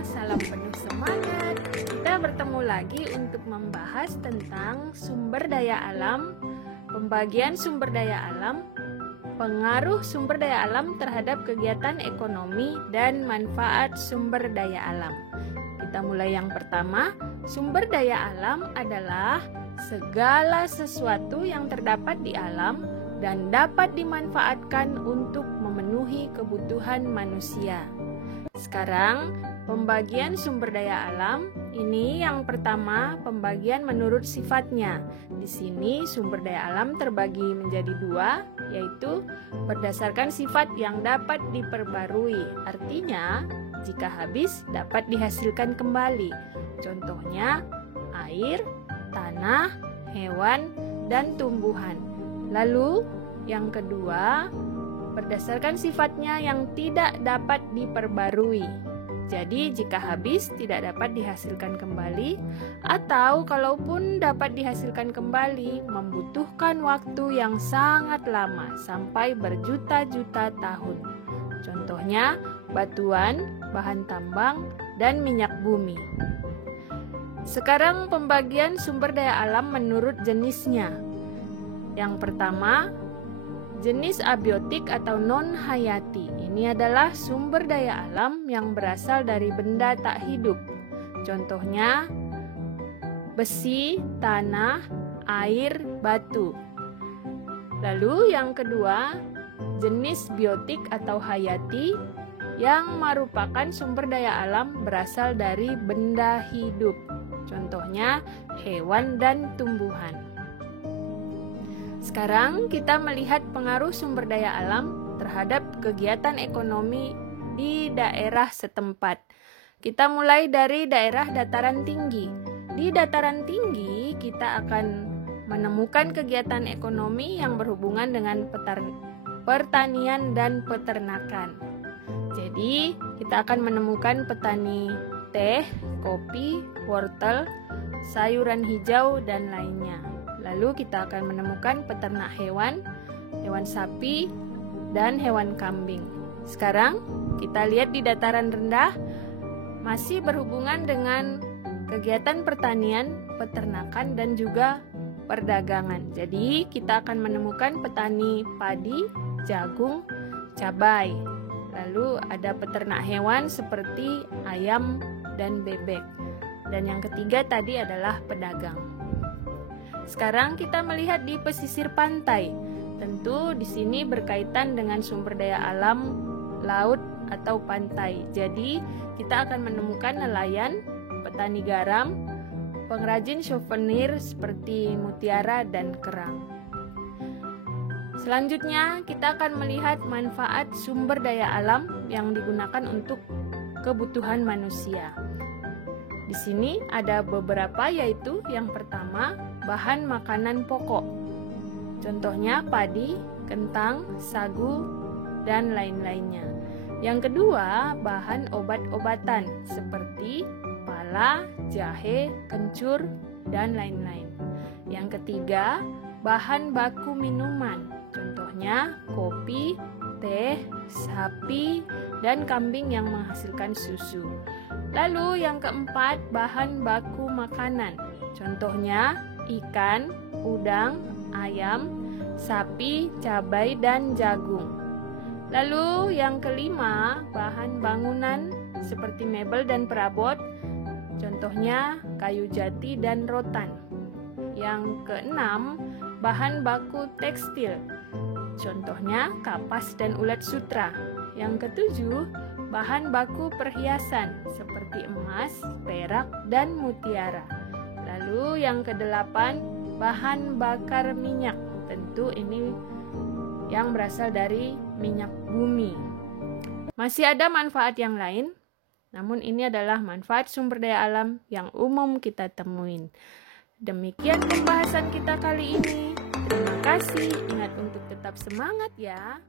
salam penuh semangat. Kita bertemu lagi untuk membahas tentang sumber daya alam, pembagian sumber daya alam, pengaruh sumber daya alam terhadap kegiatan ekonomi, dan manfaat sumber daya alam. Kita mulai yang pertama. Sumber daya alam adalah segala sesuatu yang terdapat di alam dan dapat dimanfaatkan untuk memenuhi kebutuhan manusia. Sekarang, pembagian sumber daya alam ini yang pertama, pembagian menurut sifatnya. Di sini sumber daya alam terbagi menjadi dua, yaitu berdasarkan sifat yang dapat diperbarui. Artinya, jika habis dapat dihasilkan kembali. Contohnya, air, tanah, hewan, dan tumbuhan. Lalu, yang kedua, berdasarkan sifatnya yang tidak dapat diperbarui. Jadi, jika habis tidak dapat dihasilkan kembali, atau kalaupun dapat dihasilkan kembali, membutuhkan waktu yang sangat lama, sampai berjuta-juta tahun. Contohnya, batuan, bahan tambang, dan minyak bumi. Sekarang pembagian sumber daya alam menurut jenisnya. Yang pertama, jenis abiotik atau non-hayati. Ini adalah sumber daya alam yang berasal dari benda tak hidup. Contohnya, besi, tanah, air, batu. Lalu yang kedua, jenis biotik atau hayati yang merupakan sumber daya alam berasal dari benda hidup. Contohnya, hewan dan tumbuhan. Sekarang kita melihat pengaruh sumber daya alam terhadap kegiatan ekonomi di daerah setempat. Kita mulai dari daerah dataran tinggi. Di dataran tinggi kita akan menemukan kegiatan ekonomi yang berhubungan dengan pertanian dan peternakan. Jadi, kita akan menemukan petani teh, kopi, wortel, sayuran hijau, dan lainnya. Lalu kita akan menemukan peternak hewan, hewan sapi, dan hewan kambing. Sekarang kita lihat di dataran rendah masih berhubungan dengan kegiatan pertanian, peternakan, dan juga perdagangan. Jadi kita akan menemukan petani padi, jagung, cabai. Lalu ada peternak hewan seperti ayam dan bebek. Dan yang ketiga tadi adalah pedagang. Sekarang kita melihat di pesisir pantai. Tentu di sini berkaitan dengan sumber daya alam laut atau pantai. Jadi kita akan menemukan nelayan, petani garam, pengrajin souvenir seperti mutiara dan kerang. Selanjutnya kita akan melihat manfaat sumber daya alam yang digunakan untuk kebutuhan manusia. Di sini ada beberapa, yaitu yang pertama, bahan makanan pokok. Contohnya padi, kentang, sagu, dan lain-lainnya. Yang kedua, bahan obat-obatan seperti pala, jahe, kencur, dan lain-lain. Yang ketiga, bahan baku minuman. Contohnya kopi, teh, sapi, dan kambing yang menghasilkan susu. Lalu yang keempat, bahan baku makanan. Contohnya ikan, udang, ayam, sapi, cabai, dan jagung. Lalu yang kelima, bahan bangunan seperti mebel dan perabot. Contohnya kayu jati dan rotan. Yang keenam, bahan baku tekstil. Contohnya kapas dan ulat sutra. Yang ketujuh, bahan baku perhiasan seperti emas, perak, dan mutiara. Lalu yang kedelapan, bahan bakar minyak. Tentu ini yang berasal dari minyak bumi. Masih ada manfaat yang lain, namun ini adalah manfaat sumber daya alam yang umum kita temuin. Demikian pembahasan kita kali ini. Terima kasih. Ingat untuk tetap semangat ya.